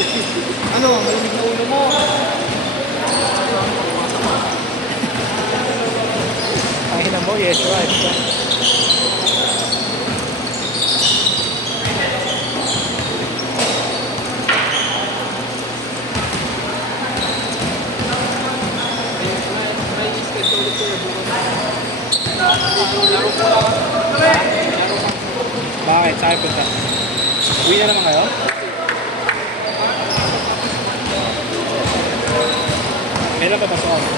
Ano, malamig na ulo mo. Ay na mo, yes, right. Bakit? Saan kayo punta? Uwi na naman kayo? Kailan pa pasok ako?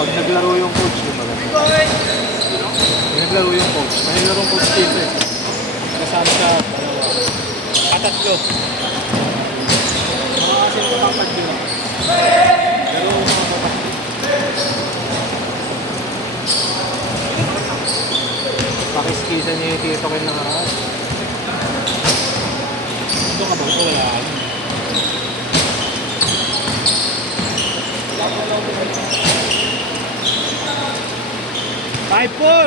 Pag naglaro yung coach, yung maganda. Pag naglaro yung coach, naglalaro yung coach dito eh. Kasama sa dalawa. Tatlo. Mga kasi kapapag din ako. Pero mga kapatid. Pakiskisan niya yung tito kayo nakaraan. Ito ka ba? Ito wala ka. Five, four!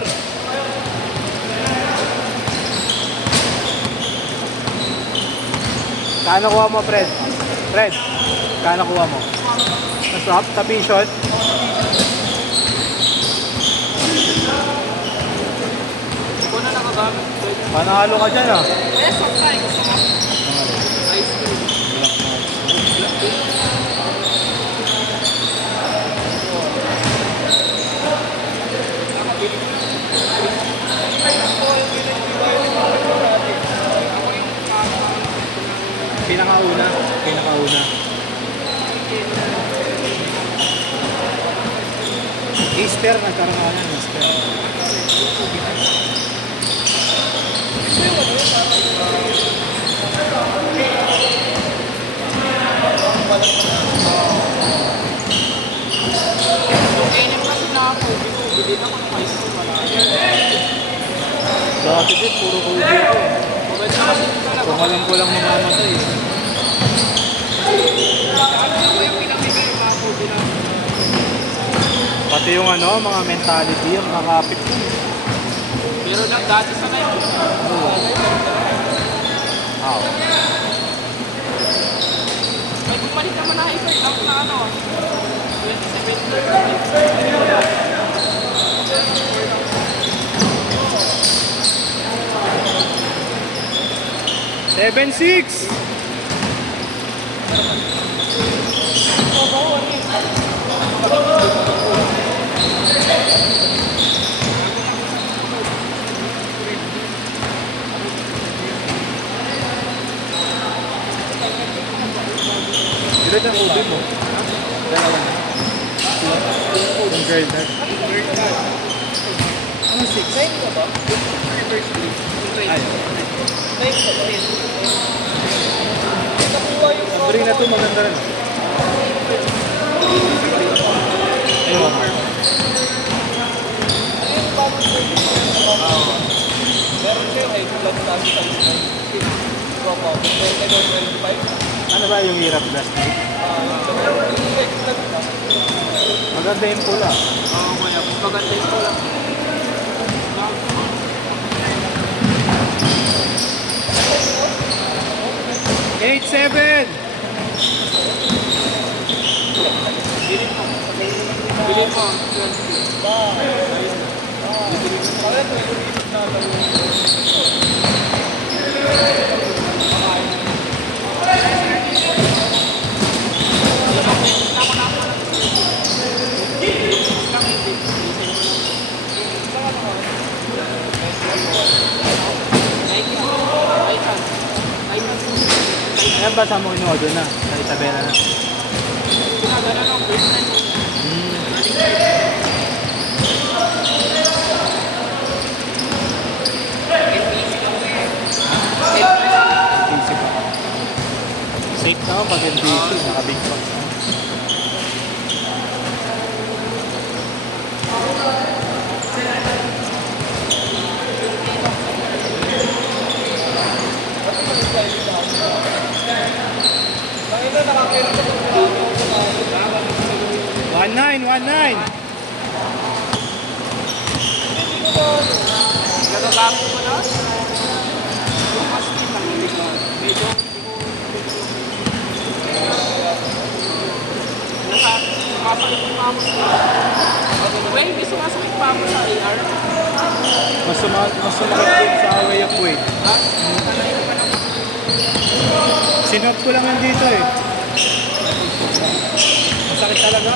Kano kuha mo, Fred? Fred, kano kuha mo? Masarap, tapi shot. Ikaw na nakagamit. Panalo ka dyan ah. Eh, soft tayo. Gusto mo? Ice cream. Pinakauna. Easter, nagkaroon ako ng Easter. Kailan kasi na ako. Bili ako ng ice cream. Dati din, puro kubi ako eh. Maganda kasi talaga. Kung alam ko lang mamamatay eh. Ano yung pinamigay yung mga kubi na? Pati yung ano, mga mentality, yung nakakapit ko. Pero lang dati sa ngayon. Wow. May bumalik naman na ice cream na ano. 7-6! Ilan ang ubi mo? Dalawa na. Yung girl na. Ano 6? 9 ka ba? Anniversary. Ay. 9 ka ba? Nakuha yung Sabi na ito maganda rin. Ayun. meron siya yung blood tayo sa drop out. 25. Ano ba yung hirap last night? Maganda yung pula. Oo, kaya maganda yung pula. 8-7! Bilhin mo. Ayan ba sa mo inuodo na? Sa Isabela na? Easy pa. Safe na ako pag MDC, naka-big box na. One nine. Gagagamit ko na. Yung mas nanginig na. Medyo sumasakit pa ako sa well, hindi sumasakit pa ako sa AR. Mas sumakit din sa away ako eh. Ha? Kalayo pa naman. Sinot ko lang yan dito eh. Masakit talaga.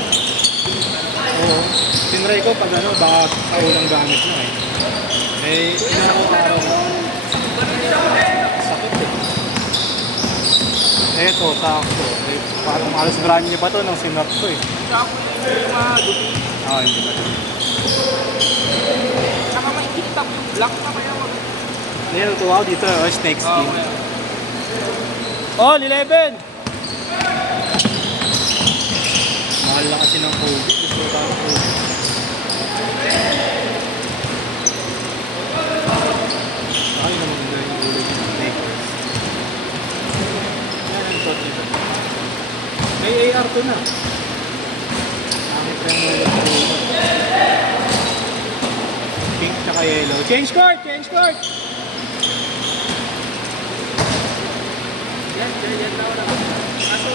Oo. Tinry ko pag ano, baka sa unang gamit na eh. Eh, inaaraw ko. Sakit eh. Eto, sakto. Eh, parang halos brand niya pa to nang sinot ko eh. Saka yung mga dupi. Ah, hindi ba? Saka may tiktak yung black na kaya mag... Ayan, tuwaw dito. Oh, snake skin. Oh, Oh, 11! Mahal na kasi ng COVID. Gusto ko parang COVID. Ay, naman na yung ulo ng snakers. Yan ang shot nito. May AR to na. Nakit lang mo yung ulo. Pink tsaka yellow. Change court! Change court! Yan na wala. Kaso,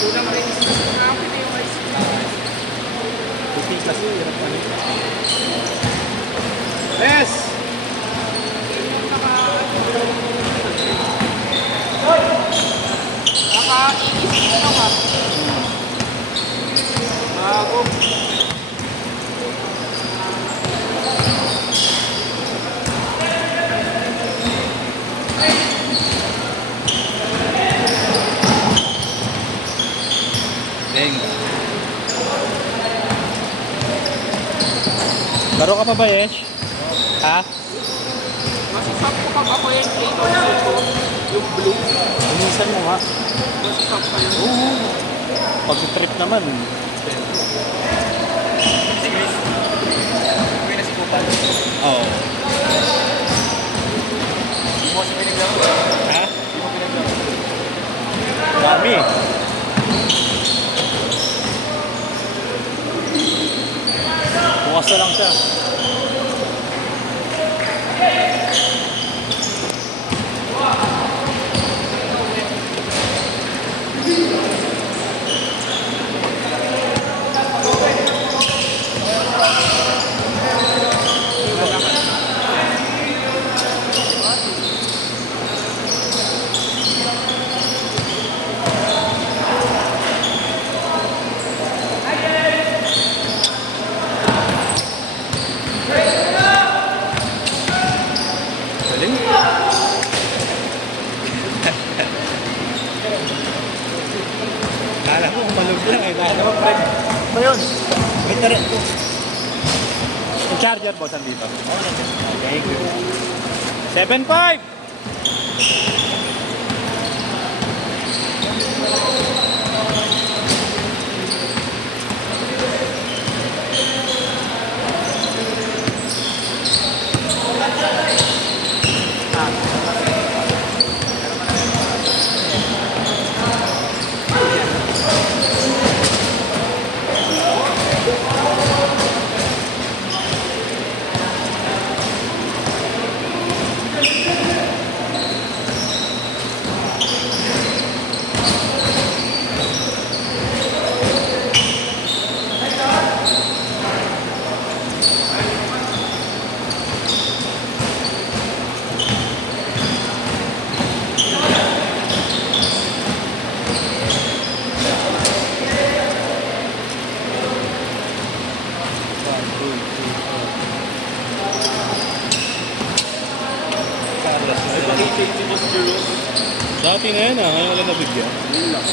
unang register na ako na yung ice cream. Puting kasi, hirap pa nito. Yes! Naka-iisip ko naman. Bago. Venga. Laro ka pa ba, Yesh? Ha? Masisap ko pag ako yung K-Console ko, yung blue. Umisan mo nga. Masisap pa yun. Oo. Pag trip naman. Si Chris. May nasikupan. Oo. Hindi mo kasi pinaglaro. Ha? Hindi mo pinaglaro. Dami. Bukas na lang siya. Galing. Kala ko kumalog lang eh. Dahil naman friend. Ba yun? May tara ito. Yung charger boss andito. Thank you. 7.5! Dati na yan ngayon wala nabigyan. Yun lang.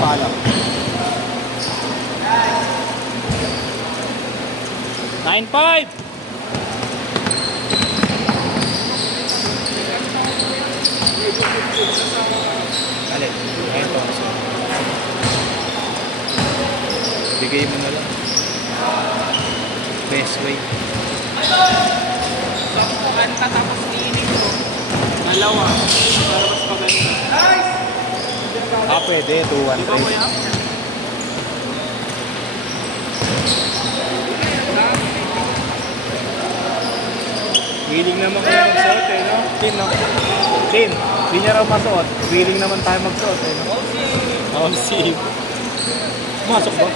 Pala. 9.5! Alin? Ito. Bigay mo na lang. Best way. Sampu kanta tapos niinig ko. Dalawa. Para mas pwede, 200. Willing naman kayo magsuot eh, no? Tin, no? Tin, hindi niya raw masuot. Willing naman tayo magsuot eh, no? Oh, si. Masok ba?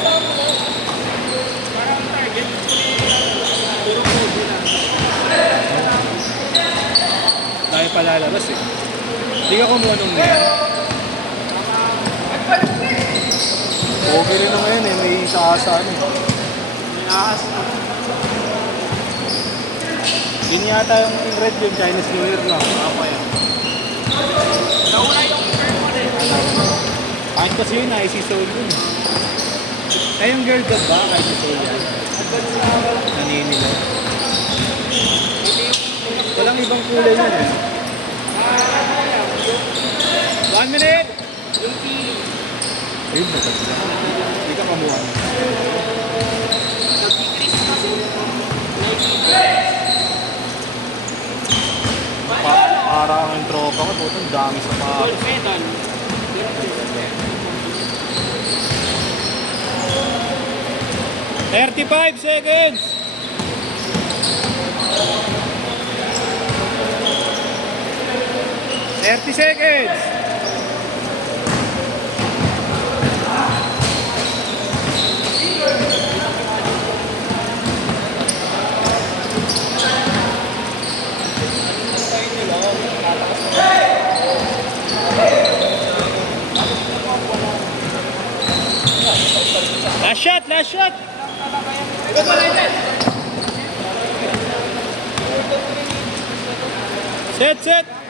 Tayo palalabas eh. Hindi ka kumuha nung niya. Okay rin naman yan eh, may isa-asa ano eh. May ahas na. Yun yata yung red yung Chinese New Year na. Ako yan. Nauna yung first eh. Kahit kasi yun, IC Soul yun. Eh, yung girl dog ba? IC Soul yan. Naninila. Walang ibang kulay yun eh. 1 minute! Ayun, natas na. Hindi ka kamuha. Para ang tropa ko, putang dami sa mga... Gold medal. 35 seconds! $30 seconds! Last shot! Last shot! Set! Set!